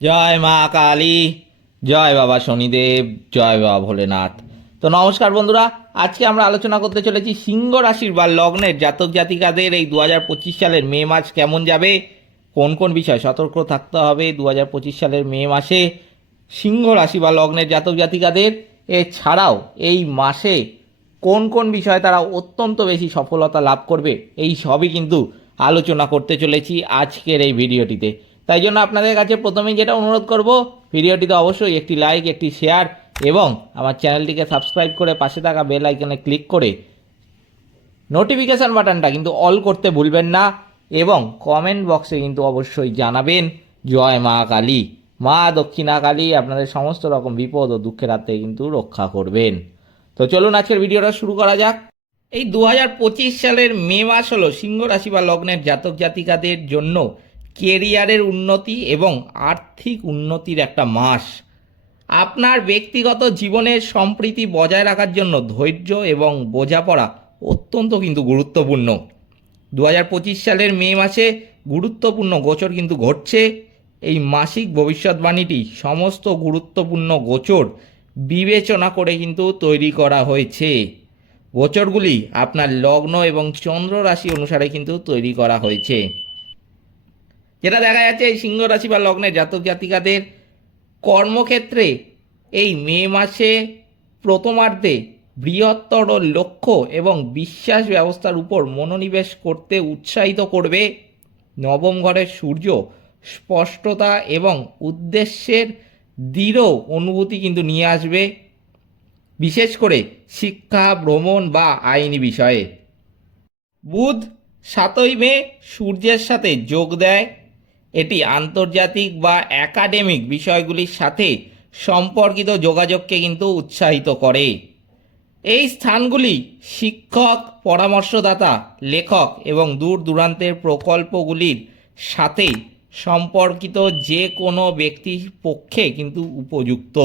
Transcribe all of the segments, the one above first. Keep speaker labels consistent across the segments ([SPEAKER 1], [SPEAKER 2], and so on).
[SPEAKER 1] জয় মা কালী, জয় বাবা শনিদেব, জয় বাবা ভোলেনাথ। তো নমস্কার বন্ধুরা, আজকে আমরা আলোচনা করতে চলেছি সিংহ রাশির বা লগ্নের জাতক জাতিকাদের এই দু হাজার পঁচিশ সালের মে মাস কেমন যাবে, কোন কোন বিষয় সতর্ক থাকতে হবে দু হাজার পঁচিশ সালের মে মাসে সিংহ রাশি বা লগ্নের জাতক জাতিকাদের। এছাড়াও এই মাসে কোন কোন বিষয়ে তারা অত্যন্ত বেশি সফলতা লাভ করবে, এই সবই কিন্তু আলোচনা করতে চলেছি আজকের এই ভিডিওটিতে। তাই জন্য আপনাদের কাছে প্রথমেই যেটা অনুরোধ করব, ভিডিওটিতে অবশ্যই একটি লাইক একটি শেয়ার এবং আমার চ্যানেলটিকে সাবস্ক্রাইব করে পাশে থাকা বেল আইকনে ক্লিক করে নোটিফিকেশান বাটনটা কিন্তু অল করতে ভুলবেন না এবং কমেন্ট বক্সে কিন্তু অবশ্যই জানাবেন, জয় মা কালী। মা দক্ষিণা কালী আপনাদের সমস্ত রকম বিপদ ও দুঃখের হাত কিন্তু রক্ষা করবেন। তো চলুন আজকের ভিডিওটা শুরু করা যাক। এই দু হাজার পঁচিশ সালের মে মাস হলো সিংহ রাশি বা লগ্নের জাতক জাতিকাদের জন্য কেরিয়ারের উন্নতি এবং আর্থিক উন্নতির একটা মাস। আপনার ব্যক্তিগত জীবনের সম্প্রীতি বজায় রাখার জন্য ধৈর্য এবং বোঝাপড়া অত্যন্ত কিন্তু গুরুত্বপূর্ণ। দু হাজার পঁচিশ সালের মে মাসে গুরুত্বপূর্ণ গোচর কিন্তু ঘটছে। এই মাসিক ভবিষ্যৎবাণীটি সমস্ত গুরুত্বপূর্ণ গোচর বিবেচনা করে কিন্তু তৈরি করা হয়েছে। গোচরগুলি আপনার লগ্ন এবং চন্দ্র রাশি অনুসারে কিন্তু তৈরি করা হয়েছে। যেটা দেখা যাচ্ছে এই সিংহ রাশি বা লগ্নের জাতক জাতিকাদের কর্মক্ষেত্রে এই মে মাসে প্রথমার্ধে বৃহত্তর লক্ষ্য এবং বিশ্বাস ব্যবস্থার উপর মনোনিবেশ করতে উৎসাহিত করবে নবম ঘরের সূর্য। স্পষ্টতা এবং উদ্দেশ্যের দৃঢ় অনুভূতি কিন্তু নিয়ে আসবে, বিশেষ করে শিক্ষা, ভ্রমণ বা আইনি বিষয়ে। বুধ সাতই মে সূর্যের সাথে যোগ দেয় এটি আন্তর্জাতিক বা একাডেমিক বিষয়গুলির সাথে সম্পর্কিত যোগাযোগকে কিন্তু উৎসাহিত করে। এই স্থানগুলি শিক্ষক, পরামর্শদাতা, লেখক এবং দূর দূরান্তের প্রকল্পগুলির সাথে সম্পর্কিত যে কোনো ব্যক্তির পক্ষে কিন্তু উপযুক্ত।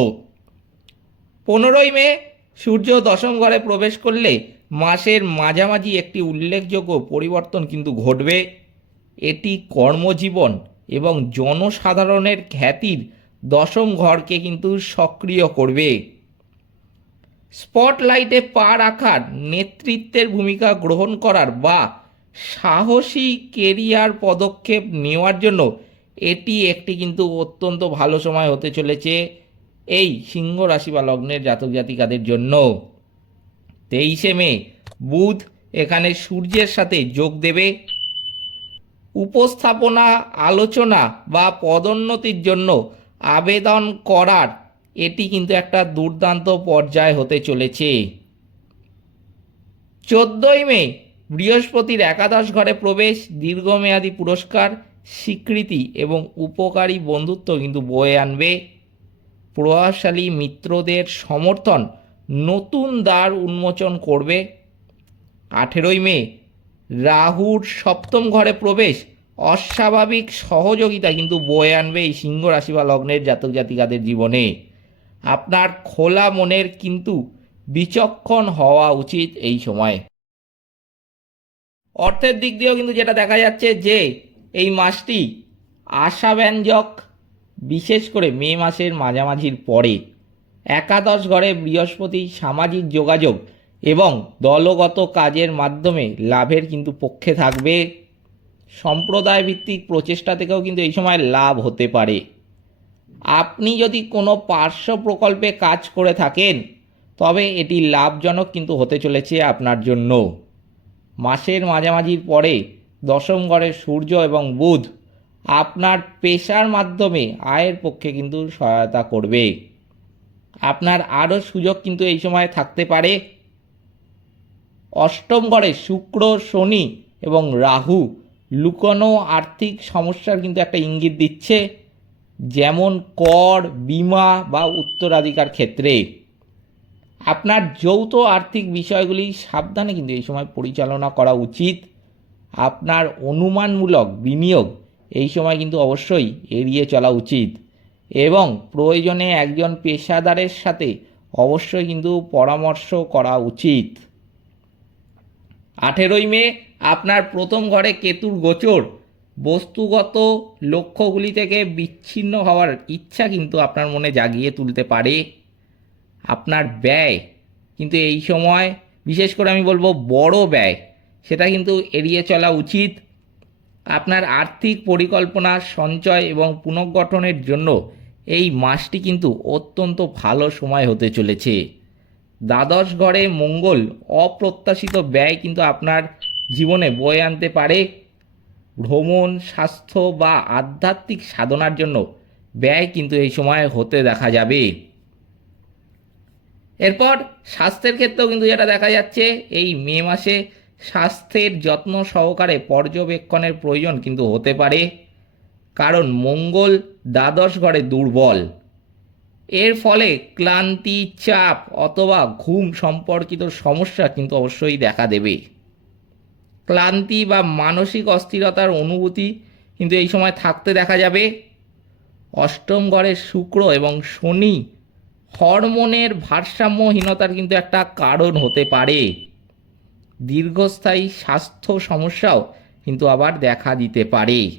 [SPEAKER 1] পনেরোই মে সূর্য দশম ঘরে প্রবেশ করলে মাসের মাঝামাঝি একটি উল্লেখযোগ্য পরিবর্তন কিন্তু ঘটবে। এটি কর্মজীবন এবং জনসাধারণের খ্যাতির দশম ঘরকে কিন্তু সক্রিয় করবে। স্পটলাইটে পা রাখার নেতৃত্বের ভূমিকা গ্রহণ করার বা সাহসী কেরিয়ার পদক্ষেপ নেওয়ার জন্য এটি একটি কিন্তু অত্যন্ত ভালো সময় হতে চলেছে এই সিংহ রাশি বা লগ্নের জাতক জাতিকাদের জন্য। তেইশে মে, বুধ এখানে সূর্যের সাথে যোগ দেবে। উপস্থাপনা, আলোচনা বা পদোন্নতির জন্য আবেদন করার এটি কিন্তু একটা দুর্দান্ত পর্যায় হতে চলেছে। চোদ্দই মে, বৃহস্পতির একাদশ ঘরে প্রবেশ, দীর্ঘমেয়াদী পুরস্কার, স্বীকৃতি এবং উপকারী বন্ধুত্ব কিন্তু বয়ে আনবে। প্রভাবশালী মিত্রদের সমর্থন নতুন দ্বার উন্মোচন করবে। আঠেরোই মে রাহুর সপ্তম ঘরে প্রবেশ, অস্বাভাবিক সহযোগিতা কিন্তু বয়ে আনবে এই সিংহ রাশি বা লগ্নের জাতক জাতিকাদের জীবনে। আপনার খোলা মনের কিন্তু বিচক্ষণ হওয়া উচিত এই সময়। অর্থের দিক দিয়েও কিন্তু যেটা দেখা যাচ্ছে যে, এই মাসটি আশাব্যঞ্জক, বিশেষ করে মে মাসের মাঝামাঝির পরে। একাদশ ঘরে বৃহস্পতি সামাজিক যোগাযোগ এবং দলগত কাজের মাধ্যমে লাভের কিন্তু পক্ষে থাকবে। সম্প্রদায় ভিত্তিক প্রচেষ্টা থেকেও কিন্তু এই সময় লাভ হতে পারে। আপনি যদি কোনো পার্শ্ব প্রকল্পে কাজ করে থাকেন, তবে এটি লাভজনক কিন্তু হতে চলেছে আপনার জন্য। মাসের মাঝামাঝির পরে দশম ঘরে সূর্য এবং বুধ আপনার পেশার মাধ্যমে আয়ের পক্ষে কিন্তু সহায়তা করবে। আপনার আরও সুযোগ কিন্তু এই সময় থাকতে পারে। অষ্টম ঘরে শুক্র, শনি এবং রাহু, লুকোনো আর্থিক সমস্যার কিন্তু একটা ইঙ্গিত দিচ্ছে, যেমন কর, বিমা বা উত্তরাধিকার ক্ষেত্রে। আপনার যৌথ আর্থিক বিষয়গুলি সাবধানে কিন্তু এই সময় পরিচালনা করা উচিত। আপনার অনুমানমূলক বিনিয়োগ এই সময় কিন্তু অবশ্যই এড়িয়ে চলা উচিত এবং প্রয়োজনে একজন পেশাদারের সাথে অবশ্যই কিন্তু পরামর্শ করা উচিত। আঠেরোই মে আপনার প্রথম ঘরে কেতুর গোচর। বস্তুগত লক্ষ্যগুলি থেকে বিচ্ছিন্ন হওয়ার ইচ্ছা কিন্তু আপনার মনে জাগিয়ে তুলতে পারে। আপনার ব্যয় কিন্তু এই সময়, বিশেষ করে আমি বলব বড় ব্যয়, সেটা কিন্তু এড়িয়ে চলা উচিত। আপনার আর্থিক পরিকল্পনা, সঞ্চয় এবং পুনর্গঠনের জন্য এই মাসটি কিন্তু অত্যন্ত ভালো সময় হতে চলেছে। দ্বাদশ ঘরে মঙ্গল অপ্রত্যাশিত ব্যয় কিন্তু আপনার জীবনে বয়ে আনতে পারে। ভ্রমণ, স্বাস্থ্য বা আধ্যাত্মিক সাধনার জন্য ব্যয় কিন্তু এই সময় হতে দেখা যাবে। এরপর স্বাস্থ্যের ক্ষেত্রেও কিন্তু যেটা দেখা যাচ্ছে, এই মে মাসে স্বাস্থ্যের যত্ন সহকারে পর্যবেক্ষণের প্রয়োজন কিন্তু হতে পারে। কারণ মঙ্গল দ্বাদশ ঘরে দুর্বল। এর ফলে ক্লান্তি, চাপ অথবা ঘুম সম্পর্কিত সমস্যা কিন্তু অবশ্যই দেখা দেবে। ক্লান্তি বা মানসিক অস্থিরতার অনুভূতি কিন্তু এই সময় থাকতে দেখা যাবে। অষ্টম ঘরের শুক্র এবং শনি হরমোনের ভারসাম্যহীনতার কিন্তু একটা কারণ হতে পারে। দীর্ঘস্থায়ী স্বাস্থ্য সমস্যাও কিন্তু আবার দেখা দিতে পারে।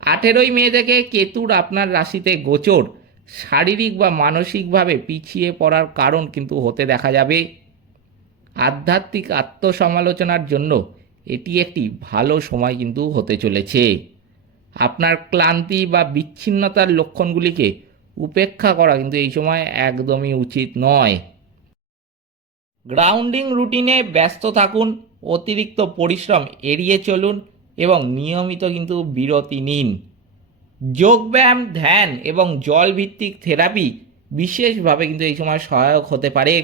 [SPEAKER 1] আঠেরোই মে থেকে কেতুর আপনার রাশিতে গোচর। শারীরিক বা মানসিকভাবে পিছিয়ে পড়ার কারণ কিন্তু হতে দেখা যাবে। আধ্যাত্মিক আত্মসমালোচনার জন্য এটি একটি ভালো সময় কিন্তু হতে চলেছে। আপনার ক্লান্তি বা বিচ্ছিন্নতার লক্ষণগুলিকে উপেক্ষা করা কিন্তু এই সময় একদমই উচিত নয়। গ্রাউন্ডিং রুটিনে ব্যস্ত থাকুন, অতিরিক্ত পরিশ্রম এড়িয়ে চলুন এবং নিয়মিত কিন্তু বিরতি নিন। যোগব্যায়াম, ধ্যান এবং জলভিত্তিক থেরাপি বিশেষভাবে কিন্তু এই সময় সহায়ক হতে পারে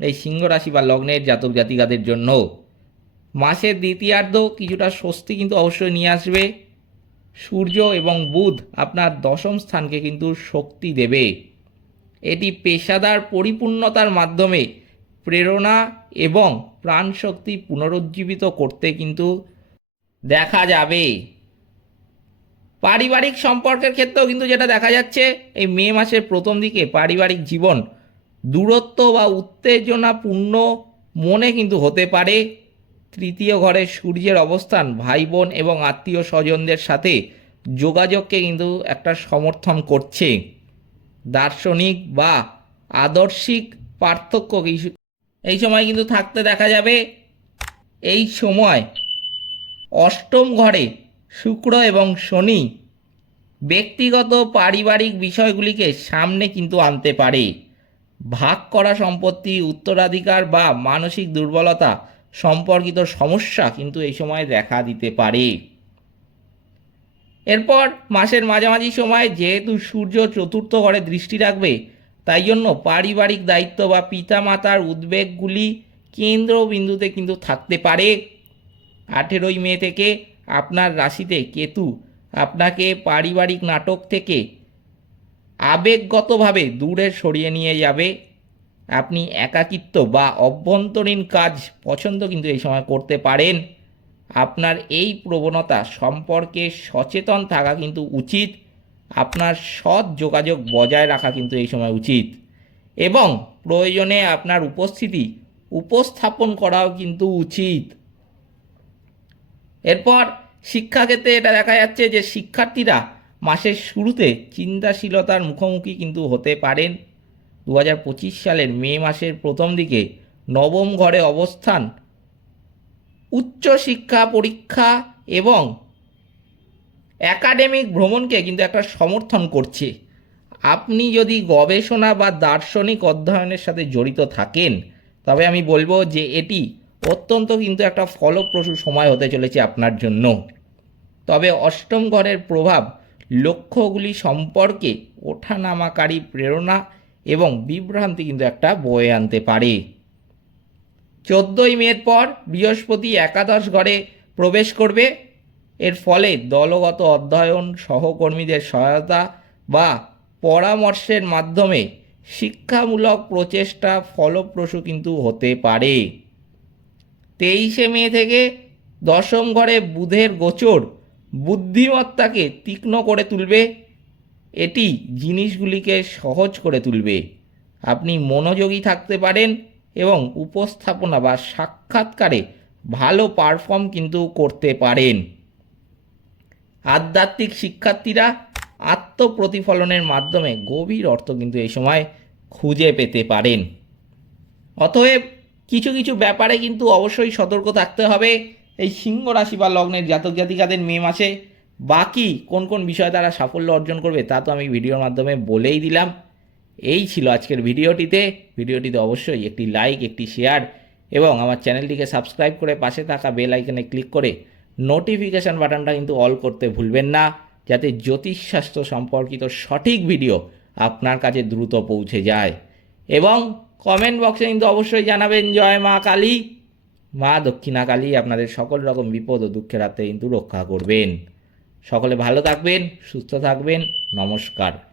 [SPEAKER 1] এই সিংহ রাশি বা লগ্নের জাতক জাতিকাদের জন্য। মাসের দ্বিতীয়ার্ধ কিছুটা স্বস্তি কিন্তু অবশ্যই নিয়ে আসবে। সূর্য এবং বুধ আপনার দশম স্থানকে কিন্তু শক্তি দেবে। এটি পেশাদার পরিপূর্ণতার মাধ্যমে প্রেরণা এবং প্রাণশক্তি পুনরুজ্জীবিত করতে কিন্তু দেখা যাবে। পারিবারিক সম্পর্কের ক্ষেত্রেও কিন্তু যেটা দেখা যাচ্ছে, এই মে মাসের প্রথম দিকে পারিবারিক জীবন দূরত্ব বা উত্তেজনাপূর্ণ মনে কিন্তু হতে পারে। তৃতীয় ঘরে সূর্যের অবস্থান ভাই বোন এবং আত্মীয় স্বজনদের সাথে যোগাযোগকে কিন্তু একটা সমর্থন করছে। দার্শনিক বা আদর্শিক পার্থক্য এই সময় কিন্তু থাকতে দেখা যাবে। এই সময় অষ্টম ঘরে শুক্র এবং শনি ব্যক্তিগত পারিবারিক বিষয়গুলিকে সামনে কিন্তু আনতে পারে। ভাগ করা সম্পত্তি, উত্তরাধিকার বা মানসিক দুর্বলতা সম্পর্কিত সমস্যা কিন্তু এই সময় দেখা দিতে পারে। এরপর মাসের মাঝামাঝি সময় যেহেতু সূর্য চতুর্থ ঘরে দৃষ্টি রাখবে, তাই জন্য পারিবারিক দায়িত্ব বা পিতামাতার উদ্বেগগুলি কেন্দ্রবিন্দুতে কিন্তু থাকতে পারে। আঠেরোই মে থেকে আপনার রাশিতে কেতু আপনাকে পারিবারিক নাটক থেকে আবেগগতভাবে দূরে সরিয়ে নিয়ে যাবে। আপনি একাকিত্ব বা অভ্যন্তরীণ কাজ পছন্দ কিন্তু এই সময় করতে পারেন। আপনার এই প্রবণতা সম্পর্কে সচেতন থাকা কিন্তু উচিত। আপনার সৎ যোগাযোগ বজায় রাখা কিন্তু এই সময় উচিত। এবং প্রয়োজনে আপনার উপস্থিতি উপস্থাপন করাও কিন্তু উচিত। এরপর শিক্ষাক্ষেত্রে এটা দেখা যাচ্ছে যে শিক্ষার্থীরা মাসের শুরুতে চিন্তাশীলতার মুখোমুখি কিন্তু হতে পারেন। দু হাজার পঁচিশ সালের মে মাসের প্রথম দিকে নবম ঘরে অবস্থান, উচ্চ শিক্ষা পরীক্ষা এবং একাডেমিক ভ্রমণকে কিন্তু একটা সমর্থন করছে। আপনি যদি গবেষণা বা দার্শনিক অধ্যয়নের সাথে জড়িত থাকেন, তবে আমি বলব যে এটি অত্যন্ত কিন্তু একটা ফলপ্রসূ সময় হতে চলেছে আপনার জন্য। তবে অষ্টম ঘরের প্রভাব লক্ষ্যগুলি সম্পর্কে ওঠানামাকারী প্রেরণা এবং বিভ্রান্তি কিন্তু একটা বয়ে আনতে পারে। চোদ্দোই মের পর বৃহস্পতি একাদশ ঘরে প্রবেশ করবে। এর ফলে দলগত অধ্যয়ন, সহকর্মীদের সহায়তা বা পরামর্শের মাধ্যমে শিক্ষামূলক প্রচেষ্টা ফলপ্রসূ কিন্তু হতে পারে। তেইশে মে থেকে দশম ঘরে বুধের গোচর বুদ্ধিমত্তাকে তীক্ষ্ণ করে তুলবে। এটি জিনিসগুলিকে সহজ করে তুলবে। আপনি মনোযোগী থাকতে পারেন এবং উপস্থাপনা বা সাক্ষাৎকারে ভালো পারফর্ম কিন্তু করতে পারেন। আধ্যাত্মিক শিক্ষার্থীরা আত্মপ্রতিফলনের মাধ্যমে গভীর অর্থ কিন্তু এই সময় খুঁজে পেতে পারেন। অতএব কিছু কিছু ব্যাপারে কিন্তু অবশ্যই সতর্ক থাকতে হবে। এই সিংহ রাশি বা লগ্নের জাতক জাতিকাদের মে মাসে বাকি কোন কোন বিষয়ে তারা সাফল্য অর্জন করবে তা তো আমি ভিডিওর মাধ্যমে বলেই দিলাম। এই ছিল আজকের ভিডিওটিতে। ভিডিওটিতে অবশ্যই একটি লাইক, একটি শেয়ার এবং আমার চ্যানেলটিকে সাবস্ক্রাইব করে পাশে থাকা বেল আইকনে ক্লিক করে নোটিফিকেশান বাটনটা কিন্তু অল করতে ভুলবেন না, যাতে জ্যোতিষশাস্ত্র সম্পর্কিত সঠিক ভিডিও আপনার কাছে দ্রুত পৌঁছে যায়। এবং কমেন্ট বক্সে কিন্তু অবশ্যই জানাবেন, জয় মা কালী। মা দক্ষিণা কালী আপনাদের সকল রকম বিপদ ও দুঃখের হাতে কিন্তু রক্ষা করবেন। সকলে ভালো থাকবেন, সুস্থ থাকবেন, নমস্কার।